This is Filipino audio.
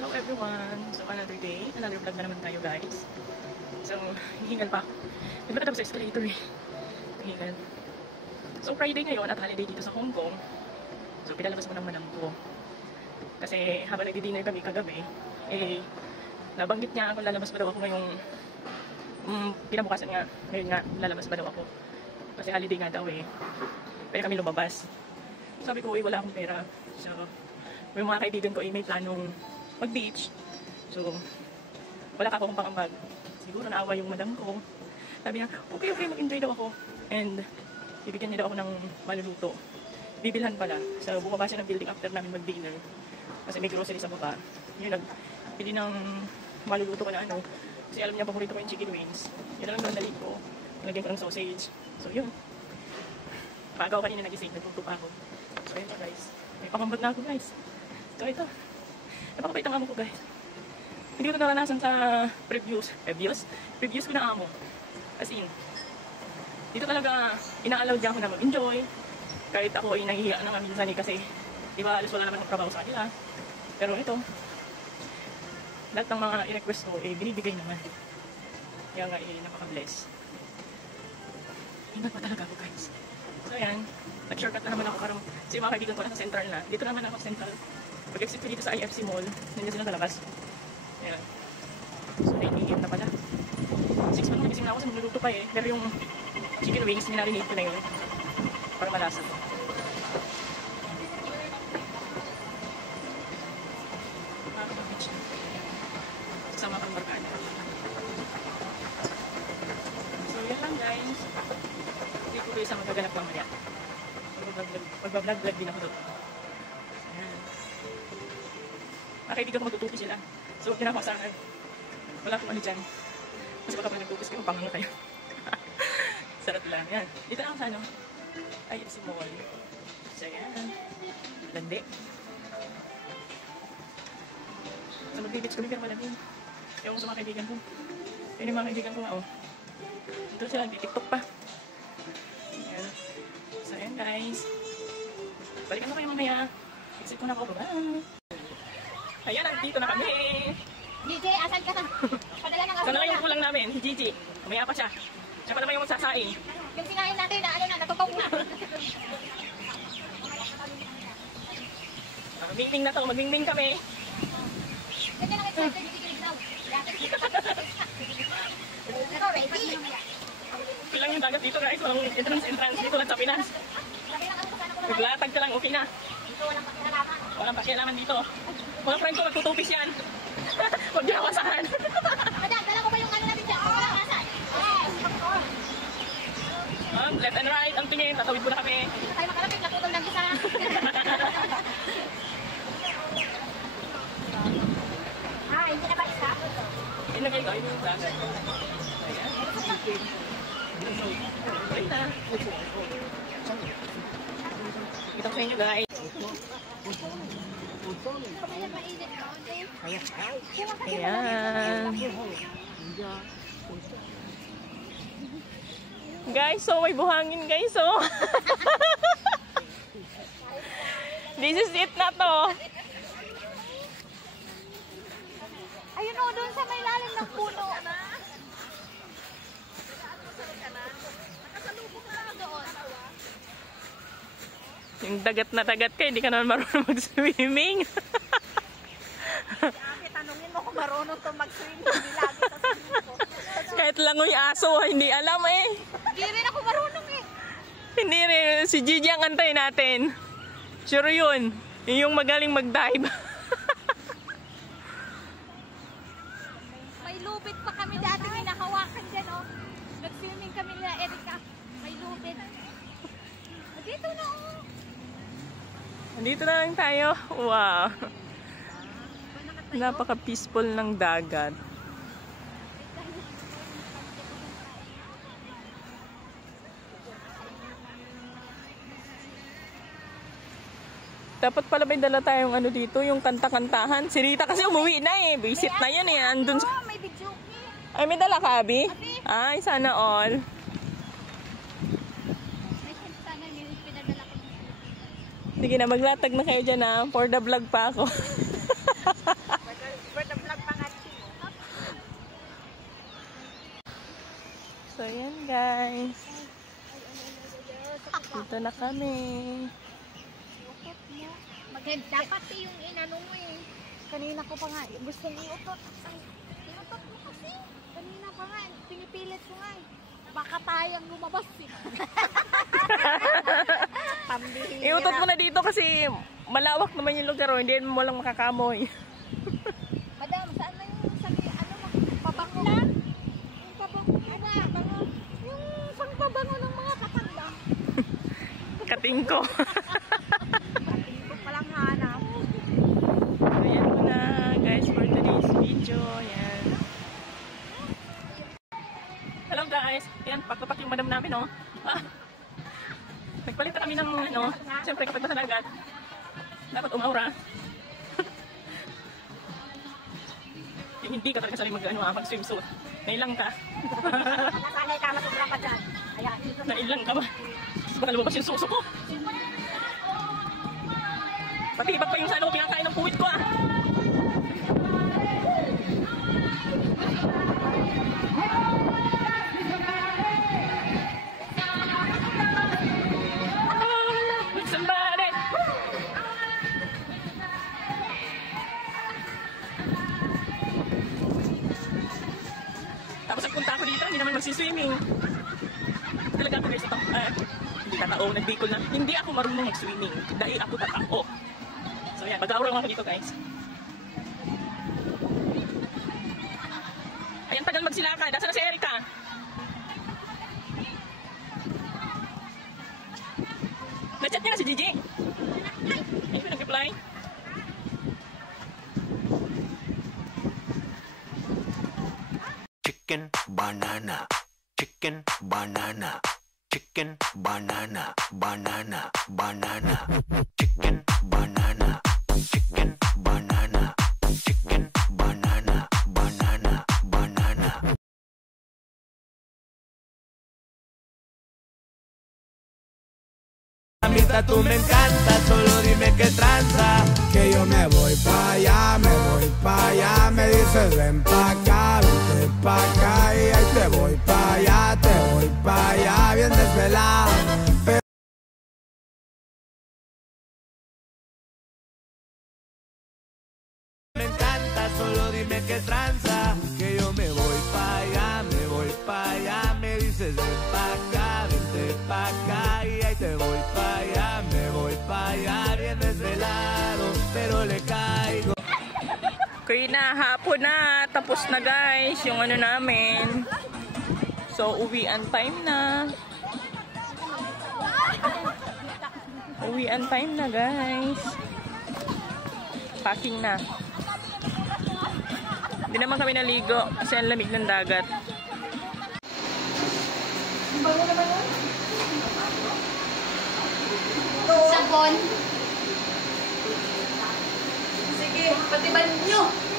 Hello everyone! So another day, another vlog na naman tayo guys. So, hihingal pa ako. Hindi ba natapos sa escalator eh. Hihingal. So Friday ngayon at holiday dito sa Hong Kong. So pinalabas mo ng madam ko. Kasi habang nagdi-dinner kami kagabi, eh, nabanggit niya kung lalabas ba daw ako ngayong pinabukasan nga. Ngayon nga, lalabas ba daw ako. Kasi holiday nga daw eh. Pwede kami lumabas. Sabi ko, wala akong pera. So, yung mga kaibigan ko ay may planong mag-beach. So, wala ka akong pangambag. Siguro naawa yung madam ko. Sabi niya, okay, mag-enjoy daw ako. And, bibigyan niya daw ako ng maluluto. Bibilhan pala. So, bumaba siya ng building after namin mag-dinner. Kasi may grocery sa baba. Yun, nagpili ng maluluto ko na ano. Kasi alam niya, paborito ko yung chicken wings. Yun na lang yung dali ko. Nalagyan ko ng sausage. So, yun. Pagaw kanina nag-isig, nagtuto pa ako. So, yun na guys. May pangambag na ako guys. So, ito. Napakapait ang amo ko guys. Hindi ko ito naranasan sa previews ko na amo. As in, dito talaga ina-allow niya ako na mag-enjoy. Kahit ako ay nahihiya na nga minsan eh, kasi di ba alas wala naman ng trabaho sa kanila. Pero ito, lahat ng mga i-request ko eh binibigay naman. Kaya nga eh napaka-bless. Hingat pa talaga ako guys. So ayan, nag-shortcut na naman ako para kasi mga kaibigan ko nasa central na. Dito naman ako sa central. Pag-exit ko dito sa IFC Mall, nandiyan sila sa labas. Ayan. So 9 AM na pala. 6 pa nagising na ako sa magluluto pa eh. Pero yung chicken wings, minarinate ko na yun. Para malasa. Nakakapag-beach. Kasama pang barkada. So yan lang guys. Hindi ko kayo sa magaganap mamaya. Magbablog din ako doon. Ayan. Nakaibigan ko matutupi sila. So, huwag nila ako asahan. Wala akong ano dyan. Kasi baka pag nagtupis kayo, pangang na kayo. Sarap lang. Yan. Dito lang sa ano. IFC Mall. So, yan. Landi. So, mag-beach kami pero malamig. Ewan ko sa mga kaibigan ko. Yun yung mga kaibigan ko nga, oh. Dito sila, TikTok pa. Yan. So, yan guys. Balikan mo kayo mamaya. Exit ko na ako. Bye! Ayan, nandito na kami. Gigi, asan ka na? Padala ng Sana yung kulang namin, si Gigi. Umaya pa siya. Siya pa naman yung magsasaing. yung sinahin natin na ano na, natupaw na. Mingming na to, magmingming kami. Ganda lang ito, gigi daw. Ito, ready? Pilang yung dagat dito guys, walang entrance dito lang sa Pinas. Naglatag ka lang, okay na. Dito walang pakinalaman. Walang pakialaman dito. Mga friend ko, magtutupis yan. Huwag niya kawasahan. Madam, dala ko ba yung ano natin dyan? Walang kasan. Left and right, ang tingin, tatawid mo na kami. Hindi tayo makalapit, naputol lang isa. Hindi na ba isa? Ilagay ko, yung dagat. Ayan. Ayan na. Kita ko sa inyo guys. Ayan. Guys, so may buhangin guys, so. This is it na to. Ayun o, doon sa may lalim ng puno. Nakasalubok na lang doon. Yung dagat na dagat ka, hindi ka naman marunong mag-swimming. Tanungin mo kung marunong to mag-swimming. Hindi lagi sa swimming ko. Kahit langoy aso, hindi alam eh. Hindi rin ako marunong eh. Hindi rin. Si Gigi ang antay natin. Sure yun. Yung magaling mag-dive. May lubid pa kami dati. May nakawakan dyan oh. Nag-swimming kami nila Erika. May lubid. Dito na oh. Dito na lang tayo. Wow. Napaka-peaceful ng dagat. Dapat pala may dala tayong ano dito, yung kanta-kantahan. Si Rita kasi umuwi na eh. Visit na yun eh. Andun sa... May video me. Ay, may dala ka, Abi? Ay, sana all. May Sige na, maglatag na kayo dyan for the vlog pa ako. Dito na kami. Dapat yung inano mo eh. Kanina ko pa nga, gustong iutot. Ay, iutot mo kasi. Kanina pa nga, pinipilit ko nga eh. Baka tayang lumabas eh. Iutot mo na dito kasi malawak naman yung lugar. Hindi mo lang makakamoy. Madam, saan na yung sabi, ano, pabango? Yung pabango na, yung pangpabango ng mga katanda. Katingko. Katingko palang hanap. Ayan mo na guys for today's video. Ayan. Hello guys. Ayan, pagpapak yung madam namin, oh. Nagpalit na kami ng, ano, siyempre kapag nasa dagat, dapat umaura. Yung hindi ka talaga sabi mag-swimsuit. Nailang ka. Nasanay ka, masubra ka dyan. Ayan. Nailang ka ba? Baka lumabas yung suso ko. Pati iba pa yung sa ano, pinakain ng puwit ko ah. Somebody. Tapos nagpunta ako dito, hindi naman magsiswimming. Talaga ako guys, hindi tatao, nagbikol na. Hindi ako marunong mag-swimming dahil ako tatao. So yan, mag-aura lang ako dito guys. Ayan, tagal magsilakad. Nasaan na si Erica? Na-chat niya na si Gigi. Ay, nag-reply. Chicken banana, chicken banana, chicken banana, banana, banana, chicken banana, chicken banana, chicken banana, banana, banana. Mamita, tú me encanta, solo dime qué tranza. Que yo me voy pa' allá, me dices ven pa' acá, vente pa' acá y ahí te voy pa' allá, bien desvelado. Me encanta, solo dime qué tranza. Que yo me voy pa' allá, me dices ven pa' acá, vente pa' acá y ahí te voy pa' allá, me voy pa' allá, bien desvelado, pero le caigo. Okay na, hapon na. Tapos na guys, yung ano namin. So, uwian time na. Uwian time na guys. Packing na. Hindi naman kami naligo kasi ang lamig ng dagat. Sabon. Sige, patiban nyo.